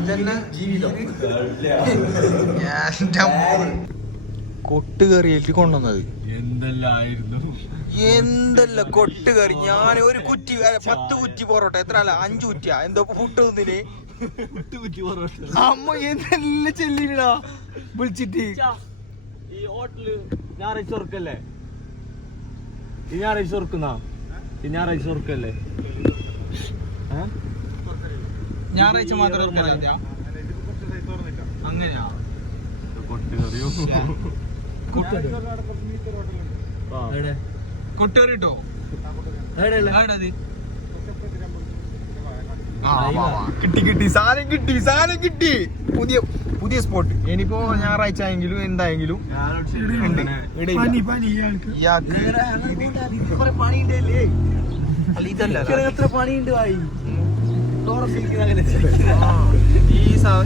ഇതന്നെ ജീവിതം. കൊട്ടുകറിയിട്ട് കൊണ്ടുവന്നത് എന്തല്ല കൊട്ടുകറി. ഞാൻ ഒരു കുറ്റി 10 കുറ്റി പൊറോട്ട എത്ര അല്ല 5 കുറ്റിയാ എന്തോ ഫുഡ് ഒന്നിന് അമ്മ എന്തെല്ലാം ചെല്ലിടാ വിളിച്ചിട്ട്. ഈ ഹോട്ടല് ഞായറാഴ്ച ഉറക്കല്ലേ? ഈ ഞായറാഴ്ച ഉറക്കുന്ന ഞായറാഴ്ച ഉറക്കല്ലേ? ഞായറാഴ്ച മാത്രം അങ്ങനെയാ. കൊട്ടുകറി കിട്ടോ? കിട്ടി സാധനം കിട്ടി. പുതിയ സ്പോട്ട്. ഇനിയിപ്പോ ഞായറാഴ്ച ആയെങ്കിലും എന്തായെങ്കിലും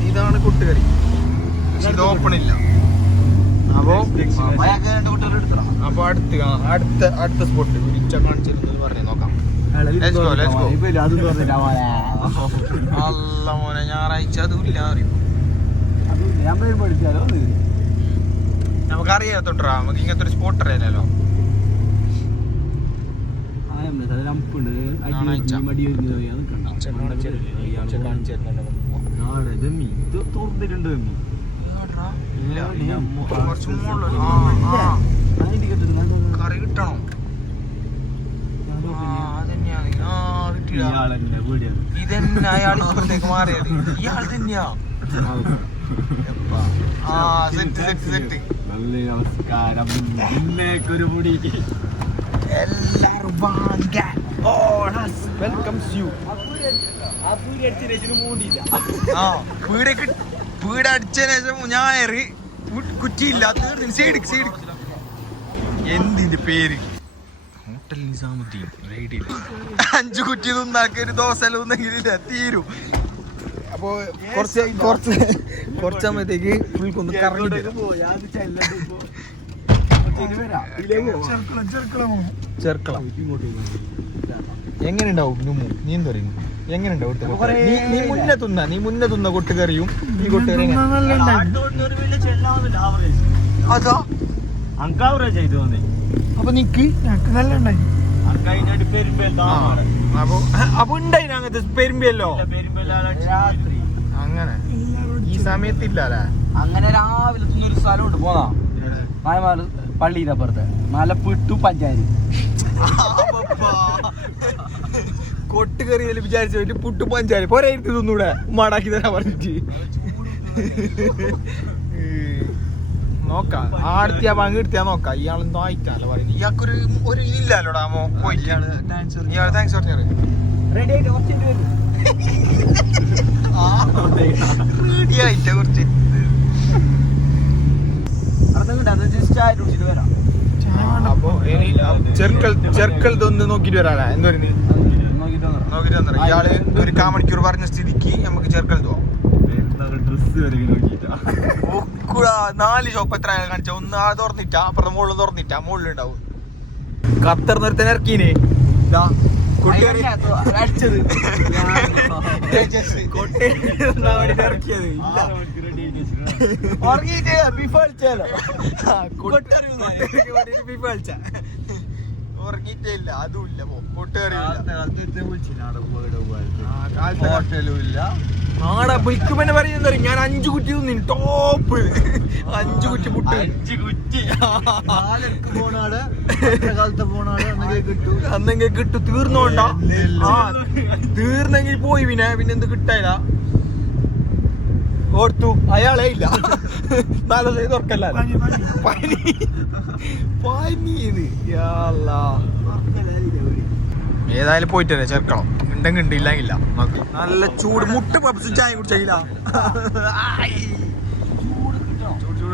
ഇതാണ് കൊട്ടുകറി. പക്ഷെ ഇത് ഓപ്പൺ ഇല്ല. അപ്പൊ അടുത്ത സ്പോട്ട് കാണിച്ചിരുന്നത് പറഞ്ഞേ നോക്കാം. അല്ല മോനെ ഞായറാഴ്ച അതുമില്ല അറിയും. നമുക്കറിയാത്തോട്ടാ നമുക്ക് ഇങ്ങനത്തെ ഒരു സ്പോട്ട് അറിയാലോ. കറി കിട്ടണോ? ഇതന്നെ അയാൾ ഇപ്പുറത്തേക്ക് മാറിയത്. ഇയാൾ തന്നെയാ. സെറ്റ്. നമസ്കാരം. എല്ലാരും വെൽക്കംസ് യു. വീട് അടിച്ചതിന് ശേഷം ഞായറ് കുറ്റിയില്ല. സൈഡ് എന്തിന്റെ പേര് ഹോട്ടൽ നിസാമുദ്ദീൻ. 5 കുറ്റി തിന്നാക്കി ഒരു ദോശ ഒന്നെങ്കിലില്ല തീരും. അപ്പൊ കുറച്ച് സമയത്തേക്ക് ഫുൾക്കൊന്ന് കറങ്ങി ചെർക്കളം. എങ്ങനെ ഉണ്ടാവും നുമ്മു? നീ എന്ത് പറയുന്നു? എങ്ങനെ ഉണ്ടാവും? നീ മുന്നേ തിന്ന കൊട്ടുകറിയും ഈ കൊട്ടുകറി അതാ അപ്പൊ നിക്ക് നല്ല ഉണ്ടായി. അപ്പൊ ഉണ്ടായി അങ്ങനത്തെ പെരുമ്പല്ലോ. അങ്ങനെ ഈ സമയത്തില്ല. അങ്ങനെ രാവിലെ ഒരു സ്ഥലമുണ്ട് പോന്നാ പള്ളിയുടെ അപ്പുറത്ത് മലപ്പിട്ടു പഞ്ചായത്ത്. കൊട്ടുകറി വിചാരിച്ചു വേണ്ടി പുട്ടു പഞ്ചായത്ത് പോരെ തിന്നൂടെ ഉമ്മാടാക്കി തരാൻ പറഞ്ഞിട്ട്. നോക്കാം ആടുത്തിയാ പങ്കെടുത്തിയാ നോക്കാം. ഇയാളെന്തോ ആയിട്ടാണല്ലോ പറയുന്നത്. ഇയാൾക്കൊരു ഇല്ലല്ലോടാ മോ പോയിട്ട്. ഇയാൾ താങ്ക്സ് പറഞ്ഞത് റെഡി ആയിട്ടാ കുറച്ച് അപ്പൊ ചെറുക്കൾ ഇതൊന്ന് നോക്കിട്ട് വരാനാ. എന്താ നോക്കിട്ട് വന്ന ഇയാള് ഒരു 1/4 മണിക്കൂർ പറഞ്ഞ സ്ഥിതിക്ക് നമുക്ക് ചെറുക്കൾ പോവാം. 4 ഷോപ്പ് എത്ര കാണിച്ച ഒന്ന് ആ തുറന്നിട്ടാ അപ്പുറത്തെ മുകളിൽ തുറന്നിട്ടാ മുകളിലുണ്ടാവും. ഖത്തർ നിർത്തൻ ഇറക്കീനെ അടിച്ചത് ഇറക്കിയത് ഉറങ്ങിയിട്ടില്ല. അതുമില്ല കൊട്ടുകറിയില്ല. ആടാ ബൈക്കുമെന്നെ പറയുന്ന ഞാൻ 5 കുറ്റി തിന്നു ടോപ്പ്. 5 കുറ്റി പുട്ട് 5 കുറ്റി അന്നെങ്കിൽ കിട്ടു. തീർന്നോണ്ടാ തീർന്നെങ്കിൽ പോയി പിന്നെന്ത് കിട്ടായില്ല. ഓർത്തു അയാളെ ഇല്ല. നല്ലത് തുറക്കല്ല ഏതായാലും പോയിട്ടല്ലേ ചേർക്കണം. ഉണ്ടെങ്കിൽ ഉണ്ട് ഇല്ലെങ്കിൽ നല്ല ചൂട് മുട്ട പപ്സും ചായ കുടിച്ചില്ല. ചൂട്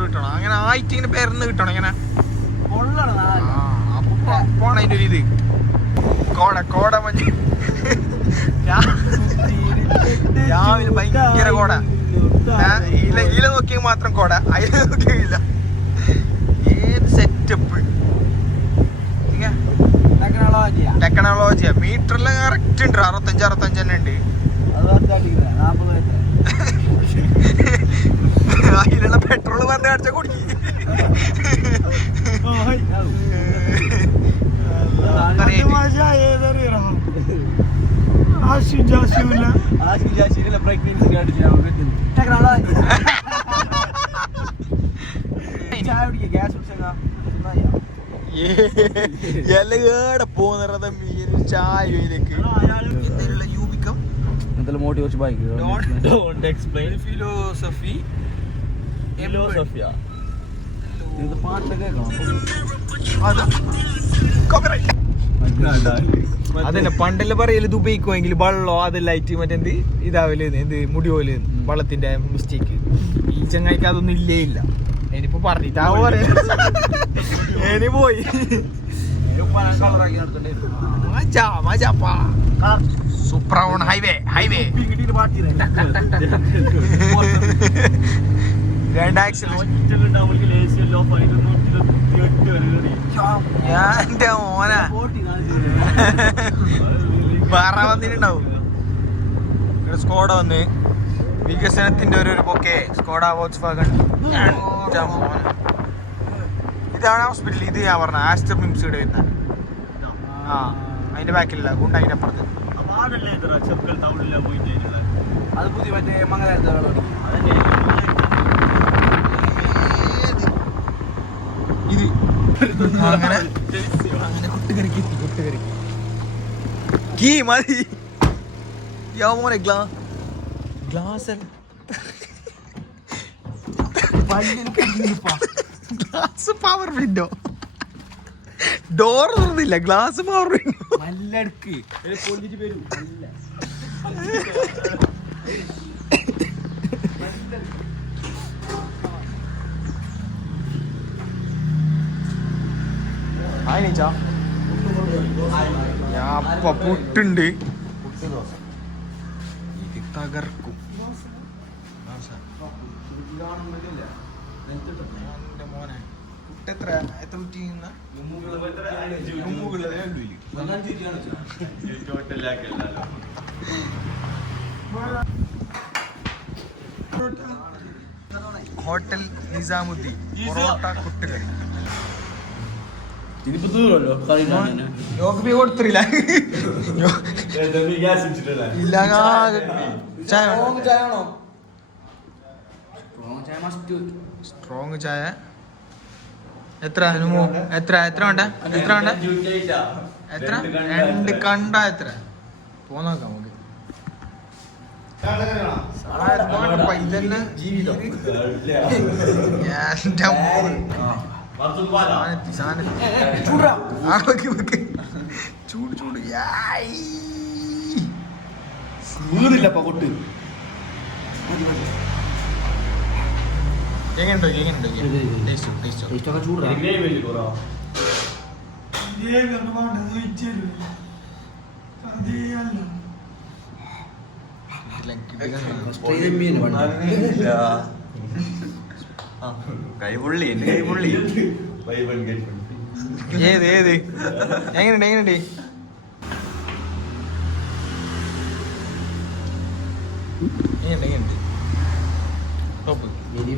കിട്ടണം. അങ്ങനെ ആയിട്ട് ഇങ്ങനെ പെരന്ന് കിട്ടണം. ഇങ്ങനെ പോണ അതിന്റെ ഒരു ഇത് കോട മഞ്ഞ് രാവിലെ ഭയങ്കര കോട. ഇല നോക്കിയാൽ മാത്രം കോട, അയില നോക്കിയില്ല. ഏത് സെറ്റപ്പ് ടെക്നോളജിയാ. മീറ്ററില് കറക്റ്റ് ഉണ്ട്. 65 തന്നെ ഉണ്ട്. എല്ലകേടെ പോകുന്നത് മീൻ ചായയിലേക്ക് എന്തിനുള്ള യൂബിക്കം എന്തെല്ലാം motivation bike Don't explain. Philosophy Philosophia. ഇത് പാട്ടൊക്കെ കേൾക്കണം അതന്നെ പണ്ടെല്ലാം പറയല് ദുബൈക്കുമെങ്കിൽ വെള്ളോ അതെല്ലായിട്ട് മറ്റെന്ത് ഇതാവല് എന്ത് മുടി പോലെ വെള്ളത്തിന്റെ മിസ്റ്റേക്ക് ഈ ചങ്ങായിക്ക് അതൊന്നും ഇല്ലേ ഇല്ല ഇനിയിപ്പോ പറഞ്ഞിട്ടാ ഇനി പോയി സൂപ്പർ ഹൈവേ എന്റെ മോന പറ വന്നിട്ടുണ്ടാവും സ്കോഡ വന്ന് വികസനത്തിന്റെ ഒരു ബൊക്കെ സ്കോഡ വോക്സ്വാഗൺ ഇതാണ് ഹോസ്പിറ്റൽ ഇത് ഞാൻ പറഞ്ഞ ആസ്റ്റർ മിംസിയുടെ വരുന്ന ആ അതിന്റെ ബാക്കിലുള്ള ഗുണ്ട അതിന്റെ അപ്പുറത്ത് അത് പുതിയ മറ്റേ മംഗലാരത്തെ ഇത് അങ്ങനെ അങ്ങനെ കുട്ടുകറിക്ക് എത്തി കുട്ടുകറിക്ക് കീ മതി മോനെ glass glass power window door തുറന്നില്ല ഗ്ലാസ് പവർ വിൻഡോ നല്ലടുക്ക് പുട്ടുണ്ട് ഇത് തകർക്കും മോനെ പുട്ട് എത്ര കുറ്റി ഹോട്ടൽ നിസാമുദ്ദീൻ പൊറോട്ട കുട്ടുകറി ഇതിപ്പോ ദൂരമല്ലോ യോഗ കൊടുത്തില്ല ഇല്ല സ്ട്രോങ് ചായ എത്ര എത്ര എത്ര വേണ്ട എത്ര വേണ്ട എത്ര രണ്ട് കണ്ട എത്ര പോന്നോക്കാം നമുക്ക് ഇതന്നെ ജീവിതം ചൂട് ചൂട് കൊട്ട് എങ്ങനെയുണ്ടോ ടേസ്റ്റോ ചൂടാ കൈപുള്ളി കൈപുള്ളി ഏത് ഏത് എങ്ങനെയുണ്ട് എങ്ങനെയുണ്ട് എങ്ങനെയുണ്ട് ടോപ്പ് നീ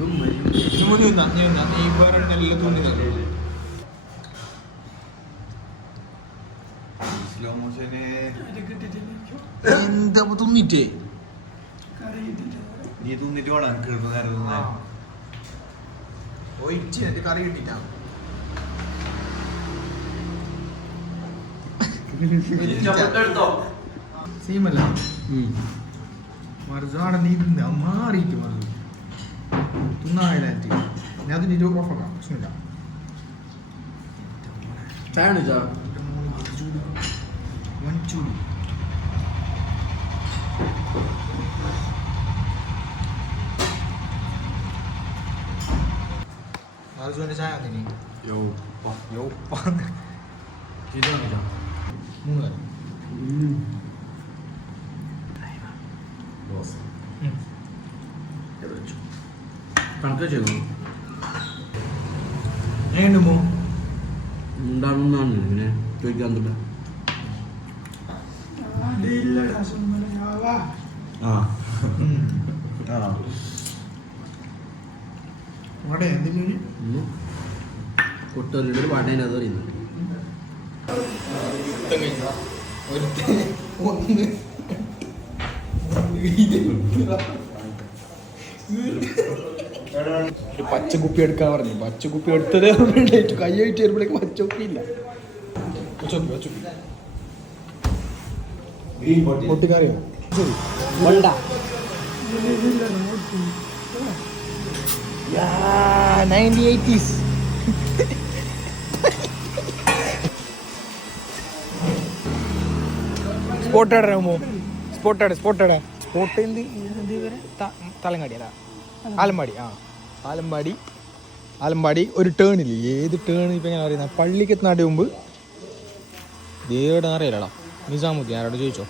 വേറെ നല്ല തുണി എന്താ തുന്നിട്ടേ നീ തിന്നിട്ട് വേണം ഒഴിച്ച് കറി കിട്ടിട്ടാ സീമല്ല മറുജാടെ നീ തിന്ന് മാറിയിട്ട് മറു തിന്നായിട്ട് ഞാൻ അതിന് ഓഫാക്കാം പ്രശ്നമില്ല വൻചൂടി മറുജോന്റെ ചായ വന്നിനി മൂന്ന് പേര് കണക്ക് ചെയ്തു എങ്ങനെയുണ്ട് ഉണ്ടാകുന്നതാണ് ഇങ്ങനെ ചോദിക്കാൻ തൊട്ട് അവിടെ എന്ത് ജോലി പൊട്ടൊരു പാട്ടേനെ അത് പറയുന്നത് പച്ചക്കുപ്പി എടുക്കാൻ പറഞ്ഞു. പച്ചക്കുപ്പി എടുത്തതേ കൈ ആയിട്ട് വരുമ്പോഴേക്ക് പച്ചക്കുപ്പി ഇല്ല. പൊട്ടിക്കറിയോ? ശരി. സ്പോട്ട് തലങ്ങാടി അല്ല ആലമ്പാടി. ആലമ്പാടി ഒരു ടേണില്ലേ, ഏത് ടേൺ ഇപ്പൊ ഞാൻ അറിയുന്ന പള്ളിക്ക് എത്തുന്നതിന് മുമ്പ് ദേവിടെ അറിയില്ലടാ. നിസാമുദ്ദീൻ ആരോട് ചോദിച്ചോ.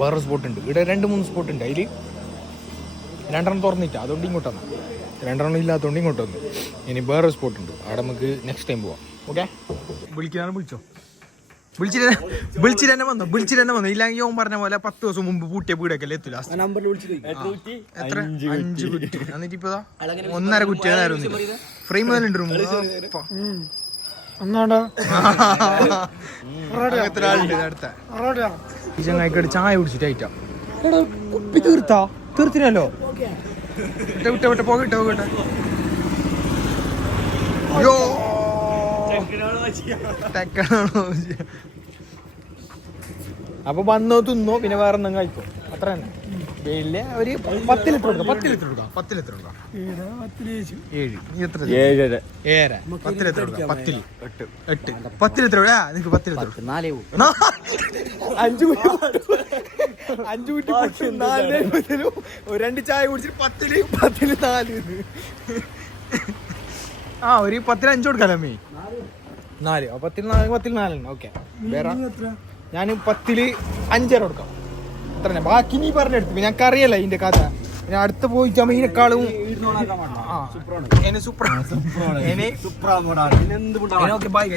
വേറെ സ്പോട്ട് ഉണ്ട് ഇവിടെ, 2-3 സ്പോട്ട് ഉണ്ട്. അതിൽ 2 തുറന്നിട്ട് അതുകൊണ്ട് ഇങ്ങോട്ട് വന്നു, 2 ഇല്ലാത്തതുകൊണ്ട് ഇങ്ങോട്ട് വന്നു. ഇനി വേറെ സ്പോട്ട് ഉണ്ട്, അവിടെ നമുക്ക് നെക്സ്റ്റ് ടൈം പോവാം. ഓക്കെ, വിളിക്കാനും വിളിച്ചോ. വിളിച്ചിട്ട് തന്നെ വന്നു. ഇല്ലെങ്കിൽ ഓൻ പറഞ്ഞ പോലെ 10 ദിവസം മുമ്പ് പൂട്ടിയ വീടൊക്കെ എത്തില്ല. എത്ര 5 കുറ്റി എന്നിട്ട് ഇപ്പൊ 1.5 കുറ്റി ഫ്രെയിം ഉണ്ട്. ഈ ചങ്ങായിക്കോട് ചായ കുടിച്ചിട്ടായിട്ടാ കുപ്പി തീർത്തിനല്ലോ. വിട്ടെ പോകട്ടെ. യോ അപ്പൊ വന്നോ തിന്നോ, പിന്നെ വേറെ എന്തെങ്കിലും കഴിക്കോ, അത്ര തന്നെ. വെയില് ഒരു 10 ലിറ്റർ കൊടുക്കാം. 10 ലിറ്റർ കൊടുക്കാം. 7 എത്ര? 7 10 ലിറ്റർ കൊടുക്കാം. 8 10 ലിറ്റർ നിനക്ക് 10 ലിറ്റർ 5 കുറ്റി 2 ചായ കുടിച്ചിട്ട് 10 4 ഒരു 10 5 കൊടുക്കാലോ. 4 10 4. ഓക്കെ, വേറെ ഞാൻ 10 5 കൊടുക്കാം. അത്ര തന്നെ. ബാക്കി നീ പറഞ്ഞെടുത്തു, ഞങ്ങൾക്ക് അറിയല്ല ഇതിന്റെ കഥ. ഞാൻ അടുത്ത് പോയിച്ചാ ഇതിനെക്കാളും ബൈ.